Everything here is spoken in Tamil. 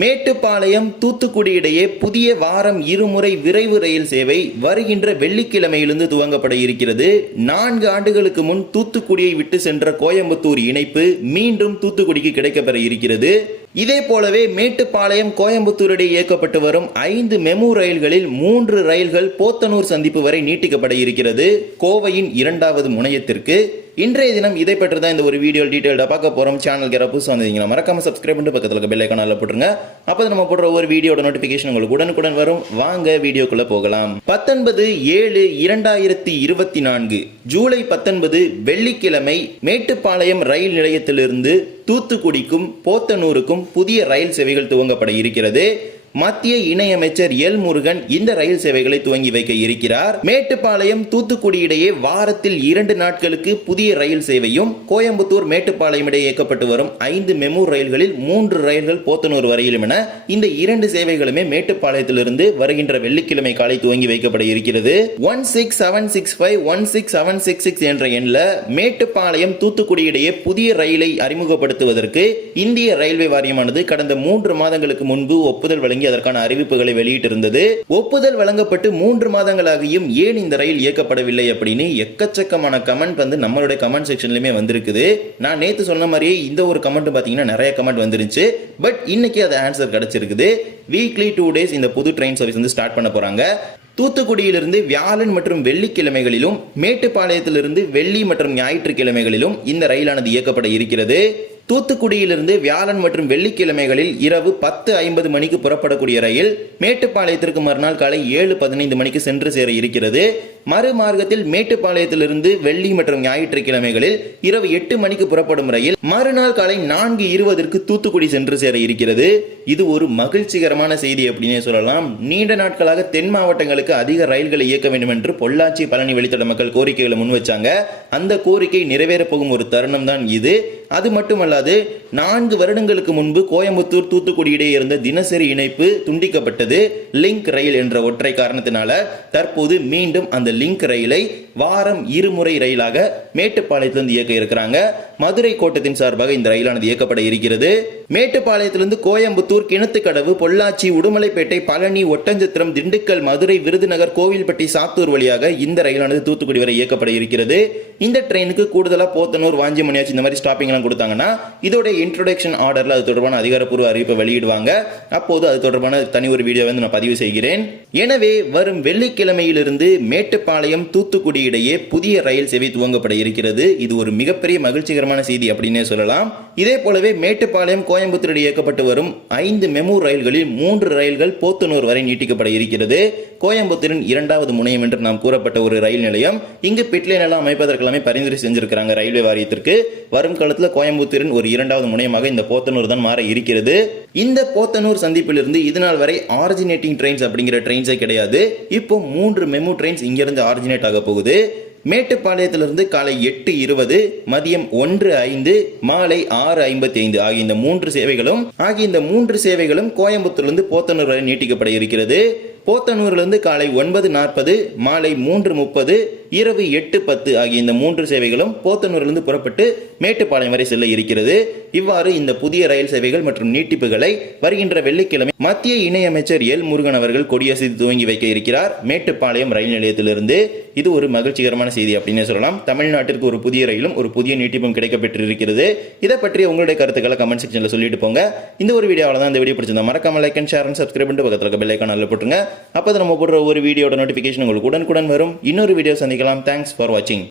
மேட்டுப்பாளையம் தூத்துக்குடி இடையே புதிய வாரம் இருமுறை விரைவு ரயில் சேவை வருகின்ற வெள்ளிக்கிழமையிலிருந்து துவங்கப்பட இருக்கிறது. 4 ஆண்டுகளுக்கு முன் தூத்துக்குடியை விட்டு சென்ற கோயம்புத்தூர் இணைப்பு மீண்டும் தூத்துக்குடிக்கு கிடைக்கப்பெற இருக்கிறது. இதே போலவே மேட்டுப்பாளையம் கோயம்புத்தூர் இடையே இயக்கப்பட்டு வரும் 5 மெமு ரயில்களில் 3 ரயில்கள் போத்தனூர் சந்திப்பு வரை நீட்டிக்கப்பட இருக்கிறது, கோவையின் 2வது முனையத்திற்கு. இன்றைய தினம் இதை பற்றி தான் இந்த ஒரு வீடியோ டீடைல்டா பார்க்க போறோம். சேனலுக்கு யாராவது புதுசாக வந்தீங்கன்னா மறக்காம சப்ஸ்கிரைப் பண்ணிட்டு பக்கத்துல இருக்க பெல் ஐகானை போட்டுருங்க. அப்போ நம்ம போடுற ஒவ்வொரு வீடியோட நோட்டிபிகேஷன் உங்களுக்கு உடனுக்குடன் வரும். வாங்க வீடியோக்குள்ள போகலாம். 19/7/2024 ஜூலை 19 வெள்ளிக்கிழமை மேட்டுப்பாளையம் ரயில் நிலையத்திலிருந்து தூத்துக்குடிக்கும் போத்தனூருக்கும் புதிய ரயில் சேவைகள் துவங்கப்பட இருக்கிறது. மத்திய இணையமைச்சர் எல் முருகன் இந்த ரயில் சேவைகளை துவங்கி வைக்க இருக்கிறார். மேட்டுப்பாளையம் தூத்துக்குடி இடையே வாரத்தில் 2 நாட்களுக்கு புதிய ரயில் சேவையும், கோயம்புத்தூர் மேட்டுப்பாளையம் இடையே இயக்கப்பட்டு வரும் 5 மெமு ரயில்களில் 3 ரயில்கள் போத்தனூர் வரையிலும் என இந்த 2 சேவைகளுமே மேட்டுப்பாளையத்திலிருந்து வருகின்ற வெள்ளிக்கிழமை காலை துவங்கி வைக்கப்பட இருக்கிறது. 16765 16766 என்ற எண்ணில் மேட்டுப்பாளையம் தூத்துக்குடி இடையே புதிய ரயிலை அறிமுகப்படுத்துவதற்கு இந்திய ரயில்வே வாரியமானது கடந்த 3 மாதங்களுக்கு முன்பு ஒப்புதல் வழங்கி அதற்கான அறிவிப்புகளை வெளியிட்டிருந்தது. ஒப்புதல் வழங்கப்பட்டு 3 மாதங்களாகியும் ஏன் இந்த ரயில் இயக்கப்படவில்லை அப்படின்னு எக்கச்சக்கமான கமெண்ட் வந்து நம்மளுடைய கமெண்ட் செக்ஷன்லயுமே வந்திருக்குது. நான் நேத்து சொன்ன மாதிரியே இந்த ஒரு கமெண்ட் பாத்தீங்கன்னா நிறைய கமெண்ட் வந்துருச்சு. பட் இன்னைக்கு அது ஆன்சர் கிடைச்சிருக்குது. வீக்லி 2 டேஸ் இந்த புது ட்ரெயின் சர்வீஸ் வந்து ஸ்டார்ட் பண்ண போறாங்க. தூத்துக்குடியிலிருந்து வியாழன் மற்றும் வெள்ளிக்கிழமைகளிலும், மேட்டுப்பாளையத்திலிருந்து வெள்ளி மற்றும் ஞாயிற்றுக்கிழமைகளிலும் இந்த ரயிலானது இயக்கப்பட இருக்கிறது. தூத்துக்குடியிலிருந்து வியாழன் மற்றும் வெள்ளிக்கிழமைகளில் இரவு 10:50 மணிக்கு புறப்படக்கூடிய ரயில் மேட்டுப்பாளையத்திற்கு மறுநாள் காலை 7:15 மணிக்கு சென்று சேர இருக்கிறது. மறுமார்க்கத்தில் மேட்டுப்பாளையத்திலிருந்து வெள்ளி மற்றும் ஞாயிற்றுக்கிழமைகளில் இரவு 8 மணிக்கு புறப்படும் ரயில் மறுநாள் காலை 4:20 தூத்துக்குடி சென்று சேர இருக்கிறது. இது ஒரு மகிழ்ச்சிகரமான செய்தி அப்படின்னே சொல்லலாம். நீண்ட நாட்களாக தென் மாவட்டங்களுக்கு அதிக ரயில்களை இயக்க வேண்டும் என்று பொள்ளாச்சி பழனி வழித்தட மக்கள் கோரிக்கைகளை முன்வச்சாங்க. அந்த கோரிக்கை நிறைவேற போகும் ஒரு தருணம் தான் இது. அது மட்டுமல்லாது 4 வருடங்களுக்கு முன்பு கோயம்புத்தூர் தூத்துக்குடி இடையே இருந்த தினசரி இணைப்பு துண்டிக்கப்பட்டது. லிங்க் ரயில் என்ற ஒற்றை காரணத்தினால தற்போது மீண்டும் அந்த லிங்க் ரயிலை வாரம் இருமுறை ரயிலாக மேட்டுப்பாளையத்திலிருந்து இயக்க இருக்கிறாங்க. மதுரை கோட்டத்தின் சார்பாக இந்த ரயிலானது இயக்கப்பட இருக்கிறது. மேட்டுப்பாளையத்திலிருந்து கோயம்புத்தூர், கிணத்துக்கடவு, பொள்ளாச்சி, உடுமலைப்பேட்டை, பழனி, ஒட்டஞ்சத்திரம், திண்டுக்கல், மதுரை, விருதுநகர், கோவில்பட்டி, சாத்தூர் வழியாக இந்த ரயிலானது தூத்துக்குடி வரை இயக்கப்பட இருக்கிறது. இந்த ட்ரெயினுக்கு கூடுதலா போத்தனூர், வாஞ்சிமணியாச்சி இந்த மாதிரி ஸ்டாப்பிங் எல்லாம் கொடுத்தாங்கன்னா இதோட இன்ட்ரோடக்ஷன் ஆர்டர்ல அது தொடர்பான அதிகாரப்பூர்வ அறிவிப்பை வெளியிடுவாங்க. அப்போது அது தொடர்பான தனி ஒரு வீடியோ வந்து நான் பதிவு செய்கிறேன். எனவே வரும் வெள்ளிக்கிழமையிலிருந்து மேட்டுப்பாளையம் தூத்துக்குடி இடையே புதிய ரயில் சேவை துவங்கப்பட இருக்கிறது. இது ஒரு மிகப்பெரிய மகிழ்ச்சிகரமான செய்தி அப்படின்னே சொல்லலாம். இதே போலவே மேட்டுப்பாளையம் கோயம்புத்தூர் இயக்கப்பட்டு வரும் 5 மெமு ரயில்களில் 3 ரயில்கள் போத்தனூர் வரை நீட்டிக்கப்பட இருக்கிறது. கோயம்புத்தூரின் 2வது முனையம் என்று நாம் கூறப்பட்ட ஒரு ரயில் நிலையம் இங்கு பிட்லைன் எல்லாம் அமைப்பதற்கெல்லாமே பரிந்துரை செஞ்சிருக்கிறாங்க ரயில்வே வாரியத்திற்கு. வரும் காலத்தில் கோயம்புத்தூரின் ஒரு 2வது முனையமாக இந்த போத்தனூர் தான் மாற இருக்கிறது. இந்த போத்தனூர் சந்திப்பிலிருந்து இதுநாள் வரை ஆரிஜினேட்டிங் ட்ரெயின்ஸ் அப்படிங்கிற ட்ரெயின்ஸே கிடையாது. இப்போ 3 மெமு ட்ரெயின்ஸ் இங்கிருந்து ஆரிஜினேட் ஆக போகுது. மேட்டுப்பாளையத்திலிருந்து காலை 8:20, மதியம் 1:05, மாலை 6:55 ஆகிய இந்த 3 சேவைகளும் கோயம்புத்தூரிலிருந்து போத்தனூர் வரை நீட்டிக்கப்பட இருக்கிறது. போத்தனூரிலிருந்து காலை 9:40, மாலை 3:30, இரவு 8:10 ஆகிய இந்த 3 சேவைகளும் போத்தனூரிலிருந்து புறப்பட்டு மேட்டுப்பாளையம் வரை செல்ல இருக்கிறது. இவ்வாறு இந்த புதிய ரயில் சேவைகள் மற்றும் நீட்டிப்புகளை வருகின்ற வெள்ளிக்கிழமை மத்திய இணையமைச்சர் எல் முருகன் அவர்கள் கொடியசைத்து துவங்கி வைக்க இருக்கிறார் மேட்டுப்பாளையம் ரயில் நிலையத்திலிருந்து. இது ஒரு மகிழ்ச்சிகரமான செய்தி அப்படின்னு சொல்லலாம். தமிழ்நாட்டிற்கு ஒரு புதிய ரயிலும் ஒரு புதிய நீட்டிப்பும் கிடைக்கப்பெற்றிருக்கிறது. இதை பற்றி உங்களுடைய கருத்துக்களை கமெண்ட் செக்ஷன்ல சொல்லிட்டு போங்க. இந்த ஒரு வீடியோவில் தான் இந்த வீடியோ பிடிச்சிருந்தா மறக்காம like and share and subscribe பண்ணிட்டு பக்கத்துல இருக்க பெல் ஐகானை போட்டுருங்க. அப்போ நம்ம போடுற ஒரு வீடியோட நோட்டிபிகேஷன் உங்களுக்கு உடனுக்குடன் வரும். இன்னொரு வீடியோ சந்திக்கலாம். தேங்க்ஸ் ஃபார் வாட்சிங்.